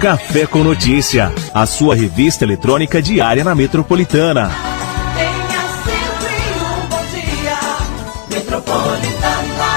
Café com Notícia, a sua revista eletrônica diária na Metropolitana. Tenha sempre um bom dia, Metropolitana.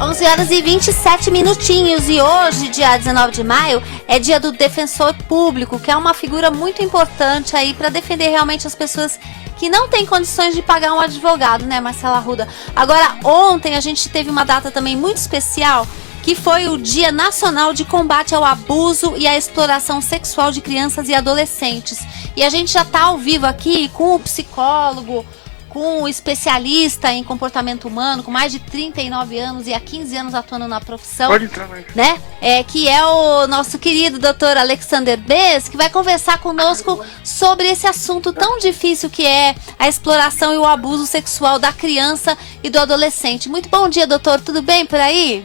11 horas e 27 minutinhos e hoje, dia 19 de maio, é dia do defensor público, que é uma figura muito importante aí para defender realmente as pessoas que não têm condições de pagar um advogado, né, Marcela Arruda? Agora, ontem a gente teve uma data também muito especial, que foi o Dia Nacional de Combate ao Abuso e à Exploração Sexual de Crianças e Adolescentes. E a gente já está ao vivo aqui com o psicólogo, com o especialista em comportamento humano, com mais de 39 anos e há 15 anos atuando na profissão. Pode entrar, mas... né? Que é o nosso querido Dr. Alexander Bez, que vai conversar conosco sobre esse assunto tão difícil que é a exploração e o abuso sexual da criança e do adolescente. Muito bom dia, doutor. Tudo bem por aí?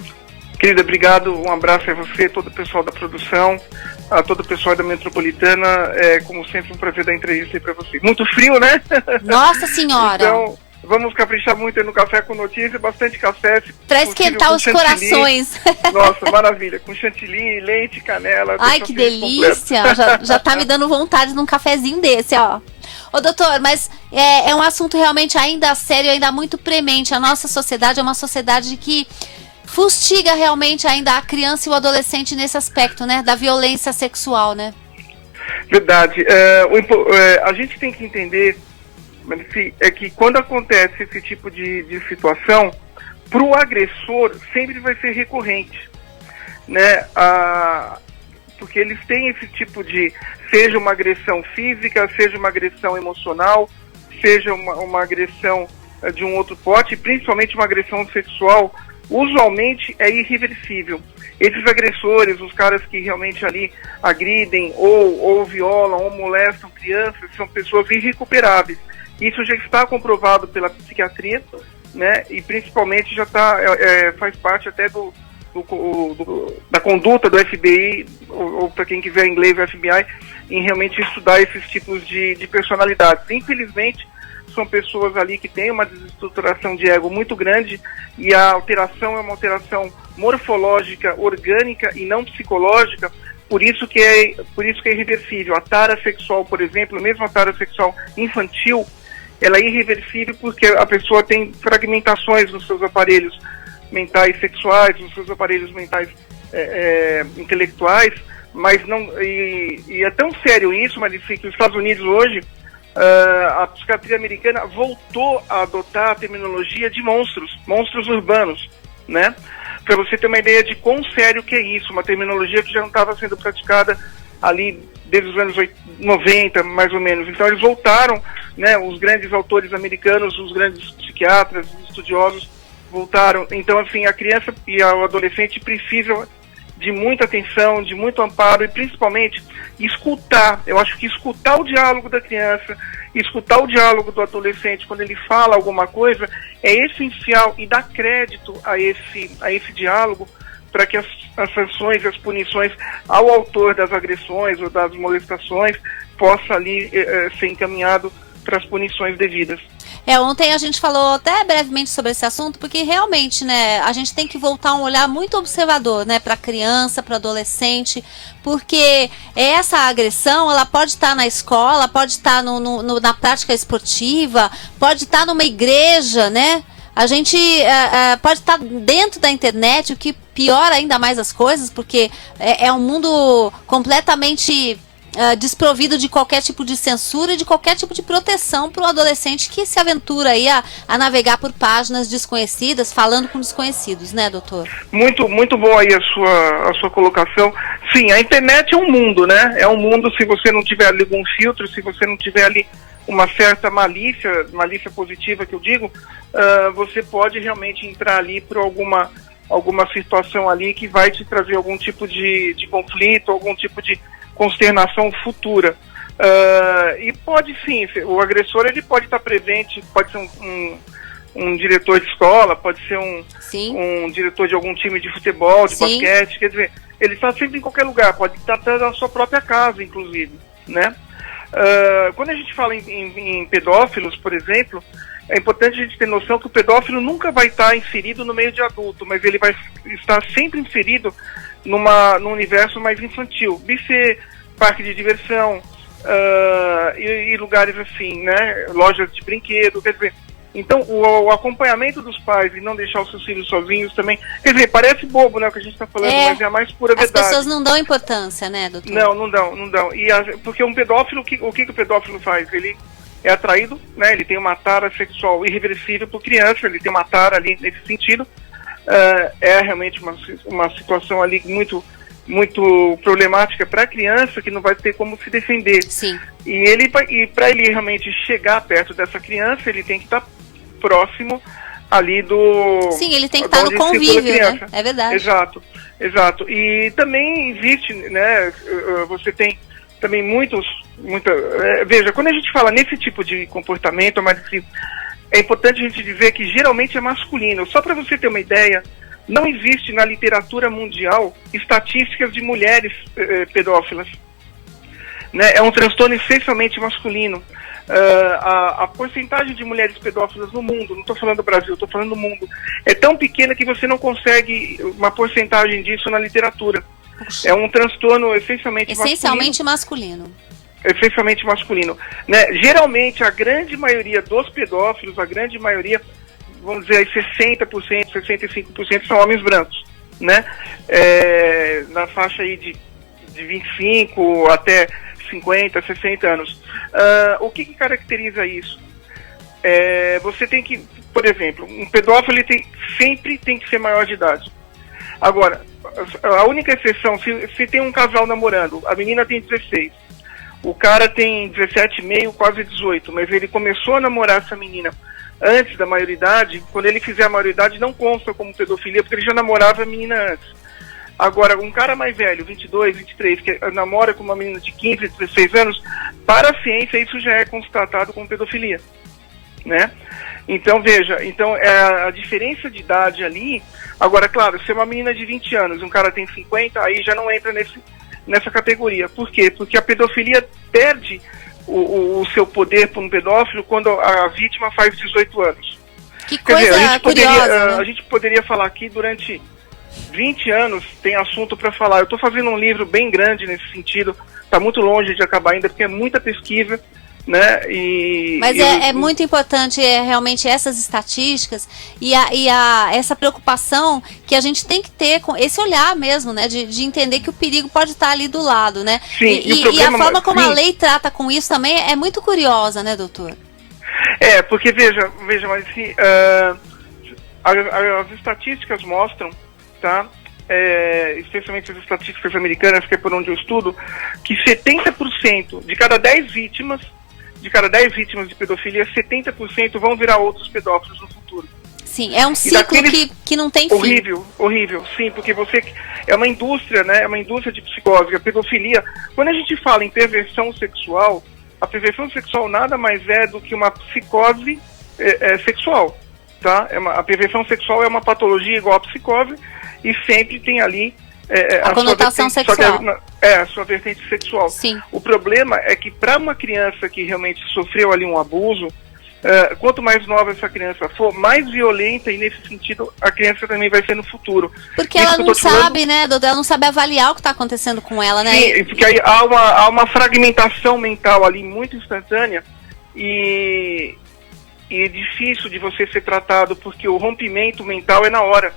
Querida, obrigado. Um abraço a você, todo o pessoal da produção, a todo o pessoal da Metropolitana. É, como sempre, um prazer dar entrevista aí pra você. Muito frio, né? Nossa Senhora! Então, vamos caprichar muito aí no Café com Notícia, bastante café. Pra esquentar os corações. Nossa, maravilha. Com chantilly, leite, canela. Ai, que delícia! Já tá me dando vontade de um cafezinho desse, ó. Ô, doutor, mas é um assunto realmente ainda sério, ainda muito premente. A nossa sociedade é uma sociedade que fustiga realmente ainda a criança e o adolescente nesse aspecto, né? Da violência sexual, né? Verdade. A gente tem que entender é que quando acontece esse tipo de situação, para o agressor sempre vai ser recorrente, né? Porque eles têm esse tipo de, seja uma agressão física, seja uma agressão emocional, seja uma agressão de um outro porte, principalmente uma agressão sexual, usualmente é irreversível. Esses agressores, os caras que realmente ali agridem ou violam ou molestam crianças, são pessoas irrecuperáveis. Isso já está comprovado pela psiquiatria, né? E principalmente já faz parte até da conduta do FBI, ou para quem quiser em inglês, o FBI, em realmente estudar esses tipos de personalidades. Infelizmente, são pessoas ali que têm uma desestruturação de ego muito grande e a alteração é uma alteração morfológica, orgânica e não psicológica, por isso que é irreversível. A tara sexual, por exemplo, mesmo a tara sexual infantil, ela é irreversível porque a pessoa tem fragmentações nos seus aparelhos mentais sexuais, nos seus aparelhos mentais intelectuais, mas não, e é tão sério isso, mas que os Estados Unidos hoje, a psiquiatria americana voltou a adotar a terminologia de monstros urbanos, né? Para você ter uma ideia de quão sério que é isso, uma terminologia que já não estava sendo praticada ali desde os anos 90, mais ou menos. Então eles voltaram, né? Os grandes autores americanos, os grandes psiquiatras, os estudiosos voltaram. Então, assim, a criança e o adolescente precisam de muita atenção, de muito amparo e principalmente escutar. Eu acho que escutar o diálogo da criança, escutar o diálogo do adolescente quando ele fala alguma coisa é essencial e dar crédito a esse diálogo para que as sanções e as punições ao autor das agressões ou das molestações possa ali ser encaminhado para as punições devidas. Ontem a gente falou até brevemente sobre esse assunto, porque realmente, né, a gente tem que voltar a um olhar muito observador, né, para a criança, para o adolescente, porque essa agressão, ela pode estar na escola, pode estar na prática esportiva, pode estar numa igreja, né? A gente pode estar dentro da internet, o que piora ainda mais as coisas, porque é um mundo completamente desprovido de qualquer tipo de censura e de qualquer tipo de proteção para o adolescente que se aventura aí a navegar por páginas desconhecidas, falando com desconhecidos, né, doutor? Muito, muito boa aí a sua colocação. Sim, a internet é um mundo, né? É um mundo, se você não tiver ali algum filtro, se você não tiver ali uma certa malícia positiva que eu digo, você pode realmente entrar ali por alguma situação ali que vai te trazer algum tipo de conflito, algum tipo de consternação futura. E pode sim, o agressor ele pode estar presente, pode ser um diretor de escola, pode ser um diretor de algum time de futebol, de Sim. basquete, quer dizer, ele está sempre em qualquer lugar, pode estar até na sua própria casa, inclusive, né? Quando a gente fala em pedófilos, por exemplo, é importante a gente ter noção que o pedófilo nunca vai estar inserido no meio de adulto, mas ele vai estar sempre inserido num universo mais infantil. Ser parque de diversão e lugares assim, né? Lojas de brinquedo, quer dizer. Então, o acompanhamento dos pais e não deixar os seus filhos sozinhos também... Quer dizer, parece bobo, né, o que a gente está falando, mas é a mais pura verdade. As pessoas não dão importância, né, doutor? Não dão. Porque um pedófilo, o que o pedófilo faz? Ele é atraído, né, ele tem uma tara sexual irreversível por criança, ele tem uma tara ali nesse sentido. É realmente uma situação ali muito problemática para a criança, que não vai ter como se defender. Sim. E para ele realmente chegar perto dessa criança, ele tem que estar próximo ali do... Sim, ele tem que estar no convívio, né? É verdade. Exato. E também existe, né, você tem também veja, quando a gente fala nesse tipo de comportamento, mas é importante a gente dizer que geralmente é masculino. Só para você ter uma ideia, não existe na literatura mundial estatísticas de mulheres pedófilas. Né? É um transtorno essencialmente masculino. A porcentagem de mulheres pedófilas no mundo, não estou falando do Brasil, estou falando do mundo, é tão pequena que você não consegue uma porcentagem disso na literatura. Puxa. É um transtorno essencialmente masculino. Essencialmente masculino. Né? Geralmente, a grande maioria dos pedófilos, vamos dizer aí 60%, 65% são homens brancos, né? Na faixa aí de 25 até 50, 60 anos. O que caracteriza isso? Você tem que, por exemplo, um pedófilo sempre tem que ser maior de idade. Agora, a única exceção, se tem um casal namorando, a menina tem 16, o cara tem 17,5, quase 18, mas ele começou a namorar essa menina antes da maioridade. Quando ele fizer a maioridade, não consta como pedofilia, porque ele já namorava a menina antes. Agora, um cara mais velho, 22, 23, que namora com uma menina de 15, 16 anos, para a ciência isso já é constatado como pedofilia, né? Então, veja, a diferença de idade ali... Agora, claro, se é uma menina de 20 anos e um cara tem 50, aí já não entra nessa categoria. Por quê? Porque a pedofilia perde o seu poder por um pedófilo quando a vítima faz 18 anos. Que coisa curiosa, né? A gente poderia falar aqui durante 20 anos, tem assunto para falar. Eu estou fazendo um livro bem grande nesse sentido, está muito longe de acabar ainda, porque é muita pesquisa, né? Mas é muito importante realmente essas estatísticas e essa preocupação que a gente tem que ter com esse olhar mesmo, né? De entender que o perigo pode estar ali do lado, né? Sim, e a forma como a lei trata com isso também é muito curiosa, né, doutor? Porque veja, mas assim, as estatísticas mostram, tá? Especialmente as estatísticas americanas, que é por onde eu estudo, que 70% de cada 10 vítimas de pedofilia, 70% vão virar outros pedófilos no futuro. Sim, é um ciclo que não tem fim. Horrível, sim, porque é uma indústria, né? É uma indústria de psicose. A pedofilia, quando a gente fala em perversão sexual, a perversão sexual nada mais é do que uma psicose sexual, tá? A perversão sexual é uma patologia igual à psicose e sempre tem ali a conotação sexual. A sua vertente sexual. Sim. O problema é que para uma criança que realmente sofreu ali um abuso, quanto mais nova essa criança for, mais violenta, e nesse sentido a criança também vai ser no futuro. Porque ela não sabe, né, Dodô? Ela não sabe avaliar o que está acontecendo com ela, né? Sim, porque aí há uma fragmentação mental ali muito instantânea e é difícil de você ser tratado, porque o rompimento mental é na hora,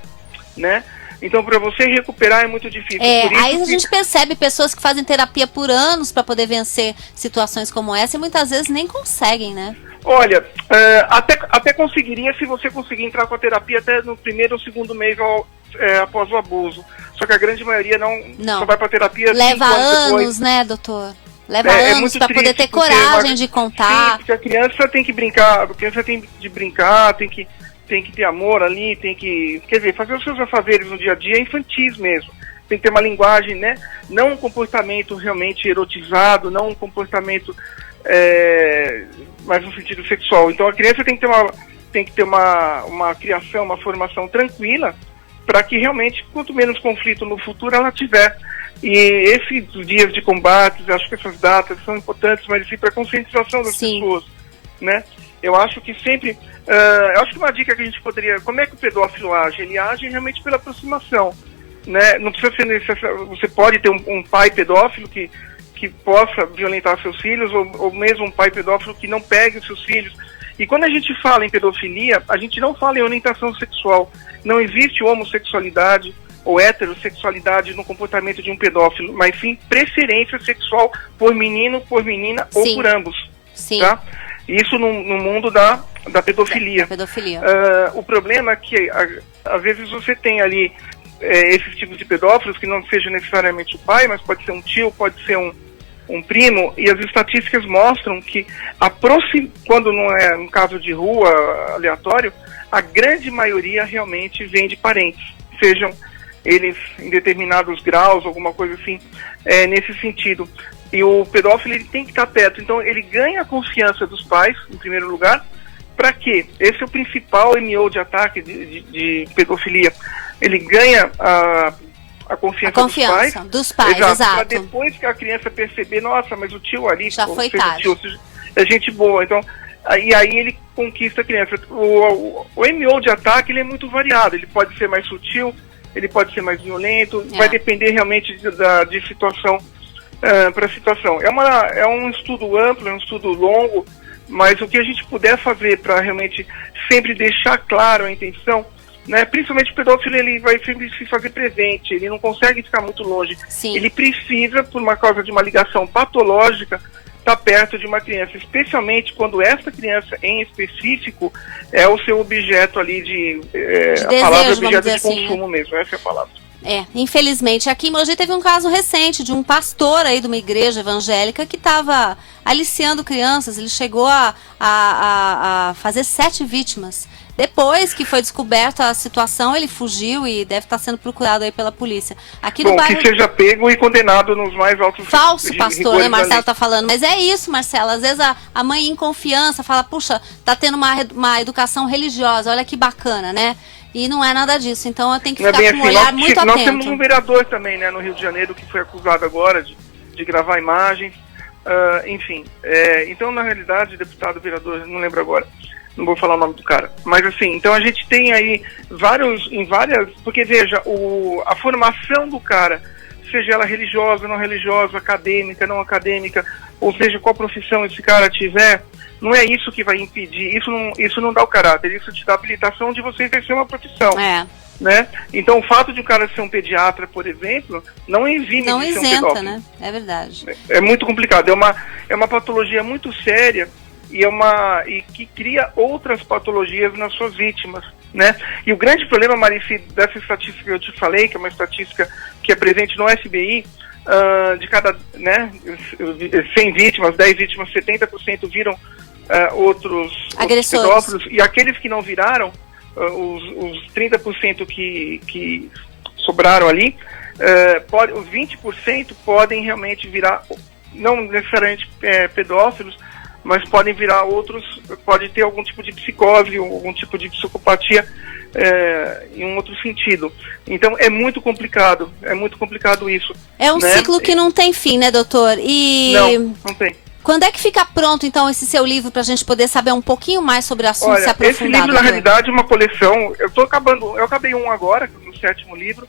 né? Então, para você recuperar é muito difícil. Aí a gente percebe pessoas que fazem terapia por anos para poder vencer situações como essa e muitas vezes nem conseguem, né? Olha, até conseguiria se você conseguir entrar com a terapia até no primeiro ou segundo mês após o abuso. Só que a grande maioria não só vai para terapia. Leva anos, né, doutor? Leva anos para poder ter coragem de contar. Sim, porque a criança tem que brincar, tem que ter amor ali, quer dizer, fazer os seus afazeres no dia a dia, infantis mesmo. Tem que ter uma linguagem, né? Não um comportamento realmente erotizado, não um comportamento mais no sentido sexual. Então a criança tem que ter uma criação, uma formação tranquila, para que realmente, quanto menos conflito no futuro ela tiver. E esses dias de combates, acho que essas datas são importantes, mas para a conscientização das pessoas, né? Eu acho que sempre Eu acho que uma dica que a gente poderia... Como é que o pedófilo age? Ele age realmente pela aproximação, né? Não precisa ser necessário... Você pode ter um pai pedófilo que possa violentar seus filhos, ou mesmo um pai pedófilo que não pegue os seus filhos. E quando a gente fala em pedofilia, a gente não fala em orientação sexual. Não existe homossexualidade ou heterossexualidade no comportamento de um pedófilo, mas sim preferência sexual por menino, por menina ou por ambos. Sim. Tá? Isso no mundo da pedofilia. Da pedofilia. O problema é que, às vezes, você tem ali esses tipos de pedófilos, que não seja necessariamente o pai, mas pode ser um tio, pode ser um primo, e as estatísticas mostram que, quando não é um caso de rua aleatório, a grande maioria realmente vem de parentes, sejam eles em determinados graus, alguma coisa assim, nesse sentido. E o pedófilo ele tem que estar perto, então ele ganha a confiança dos pais, em primeiro lugar. Para quê? Esse é o principal MO de ataque de pedofilia. Ele ganha a confiança dos pais. Exato. Para depois que a criança perceber, nossa, mas o tio ali, já foi tarde. O tio é gente boa. Então, aí ele conquista a criança. O MO de ataque ele é muito variado. Ele pode ser mais sutil, ele pode ser mais violento, vai depender realmente de situação para situação. É um estudo amplo, é um estudo longo, mas o que a gente puder fazer para realmente sempre deixar claro a intenção, né? Principalmente o pedófilo, ele vai sempre se fazer presente, ele não consegue ficar muito longe. Sim. Ele precisa, por uma causa de uma ligação patológica, estar perto de uma criança, especialmente quando essa criança em específico é o seu objeto ali de a desejo, palavra objeto de assim, consumo mesmo, essa é a palavra. Infelizmente. Aqui em Mogi teve um caso recente de um pastor aí de uma igreja evangélica que estava aliciando crianças. Ele chegou a fazer 7 vítimas. Depois que foi descoberta a situação, ele fugiu e deve estar sendo procurado aí pela polícia. Aqui no bairro... que seja pego e condenado nos mais altos... Falso pastor, né, Marcelo tá falando. Mas é isso, Marcelo. Às vezes a mãe em confiança fala, puxa, tá tendo uma educação religiosa, olha que bacana, né? E não é nada disso, então eu tenho que ficar com um olhar muito atento. Nós temos um vereador também, né, no Rio de Janeiro, que foi acusado agora de gravar imagens, enfim. Então, na realidade, deputado, vereador, não lembro agora, não vou falar o nome do cara. Mas assim, então a gente tem aí várias... Porque, veja, a formação do cara, seja ela religiosa, não religiosa, acadêmica, não acadêmica, ou seja, qual profissão esse cara tiver... Não é isso que vai impedir, isso não dá o caráter, isso te dá a habilitação de você exercer uma profissão. Né? Então o fato de o cara ser um pediatra, por exemplo, não exime de ser um pedófilo. Né? É verdade. É muito complicado, é uma patologia muito séria e que cria outras patologias nas suas vítimas. Né? E o grande problema, Marici, dessa estatística que eu te falei, que é uma estatística que é presente no FBI, de cada 100 vítimas, 10 vítimas, 70% viram outros pedófilos, e aqueles que não viraram, os 30% que sobraram ali, os 20% podem realmente virar, não necessariamente pedófilos, mas podem virar outros, pode ter algum tipo de psicose, algum tipo de psicopatia em um outro sentido. Então é muito complicado isso. É um ciclo que não tem fim, né, doutor? Não tem. Quando é que fica pronto, então, esse seu livro para a gente poder saber um pouquinho mais sobre o assunto, se aprofundar? Esse livro, na realidade, é uma coleção. Eu acabei um agora, no 7º livro.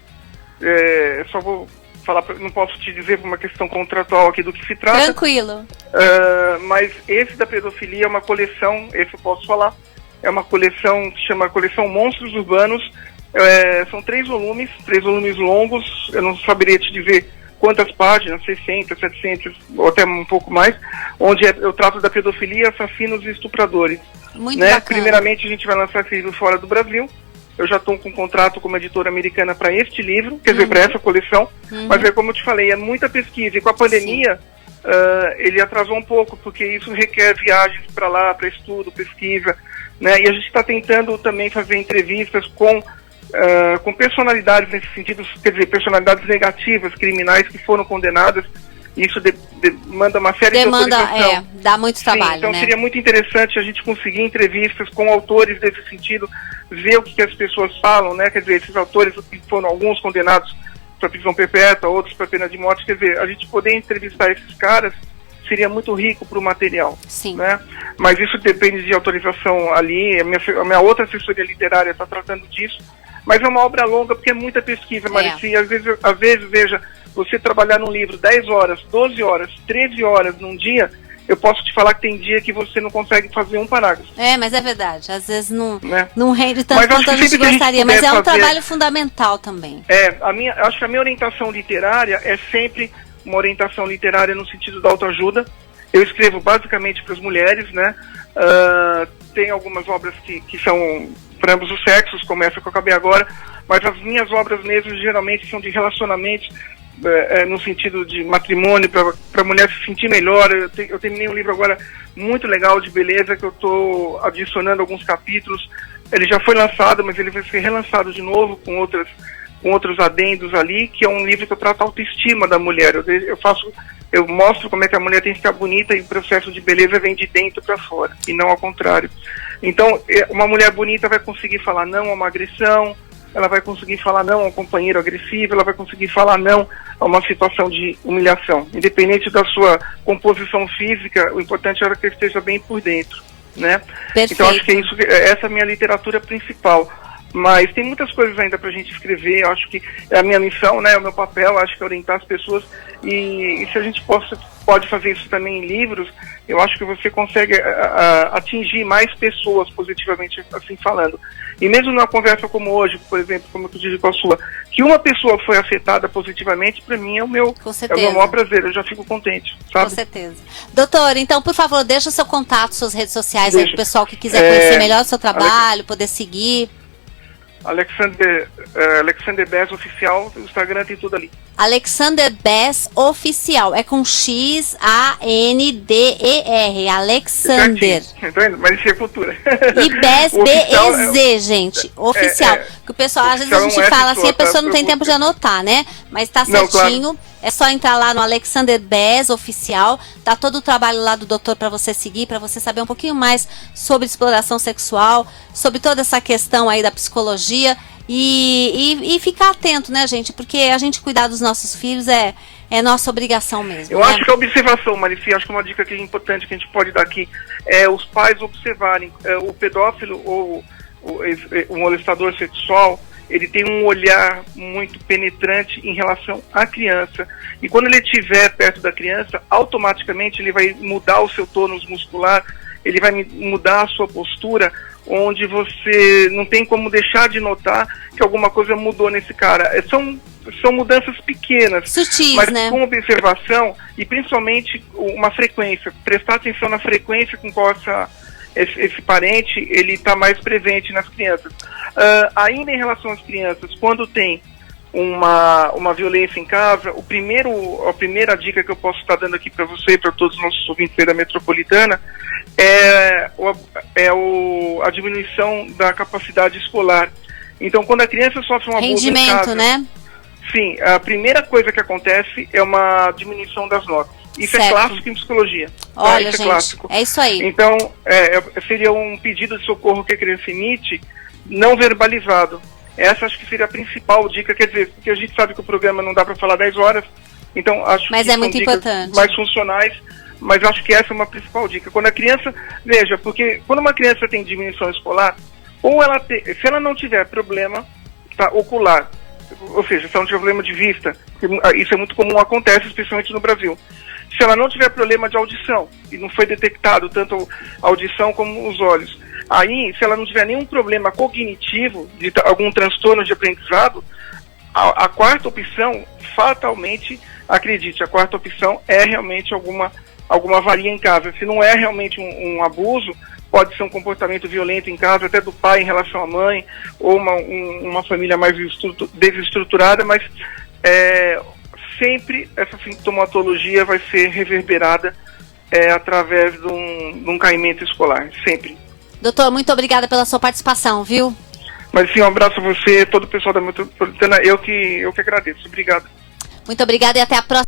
Só vou falar, não posso te dizer por uma questão contratual aqui do que se trata. Tranquilo. Mas esse da pedofilia é uma coleção, esse eu posso falar. É uma coleção que chama Coleção Monstros Urbanos. São 3 volumes longos. Eu não saberia te dizer quantas páginas, 600, 700, ou até um pouco mais, onde eu trato da pedofilia, assassinos e estupradores. Muito bacana. Primeiramente, a gente vai lançar esse livro fora do Brasil. Eu já estou com um contrato com uma editora americana para este livro, quer dizer, para essa coleção. Mas como eu te falei, é muita pesquisa. E com a pandemia, ele atrasou um pouco, porque isso requer viagens para lá, para estudo, pesquisa. Né? E a gente está tentando também fazer entrevistas com personalidades nesse sentido, quer dizer, personalidades negativas, criminais que foram condenadas. Isso demanda uma série de autorização. Dá muito trabalho. Então seria muito interessante a gente conseguir entrevistas com autores desse sentido, ver o que as pessoas falam, né? Quer dizer, esses autores que foram alguns condenados para prisão perpétua, outros para pena de morte, quer dizer, a gente poder entrevistar esses caras, seria muito rico para o material. Sim. Né? Mas isso depende de autorização ali, a minha outra assessoria literária está tratando disso, mas é uma obra longa porque é muita pesquisa, Marici, às vezes, veja, você trabalhar num livro 10 horas, 12 horas, 13 horas num dia, eu posso te falar que tem dia que você não consegue fazer um parágrafo. Mas é verdade, às vezes não, né? não rende tanto quanto a gente gostaria, mas é um trabalho fundamental também. Acho que a minha orientação literária é sempre uma orientação literária no sentido da autoajuda. Eu escrevo basicamente para as mulheres, né? Tem algumas obras que são para ambos os sexos, como essa que eu acabei agora, mas as minhas obras mesmo geralmente são de relacionamentos, no sentido de matrimônio, para a mulher se sentir melhor. Eu terminei um livro agora muito legal de beleza, que eu estou adicionando alguns capítulos. Ele já foi lançado, mas ele vai ser relançado de novo com outros adendos ali, que é um livro que eu trato a autoestima da mulher. Eu mostro como é que a mulher tem que ficar bonita e o processo de beleza vem de dentro para fora, e não ao contrário. Então, uma mulher bonita vai conseguir falar não a uma agressão, ela vai conseguir falar não a um companheiro agressivo, ela vai conseguir falar não a uma situação de humilhação. Independente da sua composição física, o importante é que esteja bem por dentro, né? Perfeito. Então, acho que essa é a minha literatura principal. Mas tem muitas coisas ainda para a gente escrever. Eu acho que é a minha missão, né? É o meu papel, acho que é orientar as pessoas. E se a gente pode fazer isso também em livros, eu acho que você consegue atingir mais pessoas positivamente, assim falando. E mesmo numa conversa como hoje, por exemplo, como eu disse com a sua, que uma pessoa foi afetada positivamente, para mim é o meu maior prazer, eu já fico contente, sabe? Com certeza. Doutor, então, por favor, deixa o seu contato, suas redes sociais aí, para o pessoal que quiser conhecer melhor o seu trabalho, poder seguir. Alexander Bess Oficial, o Instagram tem tudo ali. Alexander Bess Oficial, é com X-A-N-D-E-R, Alexander. Mas isso é cultura. E Bess, B-E-Z, gente, oficial. Que o pessoal, às vezes a gente fala assim, a pessoa não tem tempo de anotar, né? Mas tá certinho. Não, claro. É só entrar lá no Alexander Bess Oficial, tá todo o trabalho lá do doutor para você seguir, para você saber um pouquinho mais sobre exploração sexual, sobre toda essa questão aí da psicologia e ficar atento, né, gente? Porque a gente cuidar dos nossos filhos é nossa obrigação mesmo. Eu acho que a observação, Marici, acho que uma dica que é importante que a gente pode dar aqui é os pais observarem o pedófilo ou o molestador sexual. Ele tem um olhar muito penetrante em relação à criança. E quando ele estiver perto da criança, automaticamente ele vai mudar o seu tônus muscular, ele vai mudar a sua postura, onde você não tem como deixar de notar que alguma coisa mudou nesse cara. São mudanças pequenas, sutis, mas né? Com observação e principalmente uma frequência. Prestar atenção na frequência com qual esse parente ele está mais presente nas crianças. Ainda em relação às crianças, quando tem uma violência em casa, a primeira dica que eu posso estar dando aqui para você e para todos os nossos ouvintes da Metropolitana é a diminuição da capacidade escolar. Então, quando a criança sofre um abuso em casa, né? Sim, a primeira coisa que acontece é uma diminuição das notas. Isso é clássico em psicologia. Olha, isso gente, é clássico. É isso aí. Então, seria um pedido de socorro que a criança emite não verbalizado. Essa acho que seria a principal dica, quer dizer, porque a gente sabe que o programa não dá para falar 10 horas, então acho que é muito importante. Mais funcionais, mas acho que essa é uma principal dica. Quando a criança, veja, porque quando uma criança tem diminuição escolar, ou se ela não tiver problema ocular, ou seja, se ela não tiver problema de vista, isso é muito comum, acontece especialmente no Brasil. Se ela não tiver problema de audição, e não foi detectado tanto a audição como os olhos, aí, se ela não tiver nenhum problema cognitivo, de algum transtorno de aprendizado, a quarta opção, fatalmente, acredite, a quarta opção é realmente alguma avaria em casa. Se não é realmente um abuso, pode ser um comportamento violento em casa, até do pai em relação à mãe, ou uma família mais desestruturada, mas sempre essa sintomatologia vai ser reverberada através de um caimento escolar, sempre. Doutor, muito obrigada pela sua participação, viu? Mas sim, um abraço a você, todo o pessoal da Metropolitana, eu que agradeço. Obrigado. Muito obrigada e até a próxima.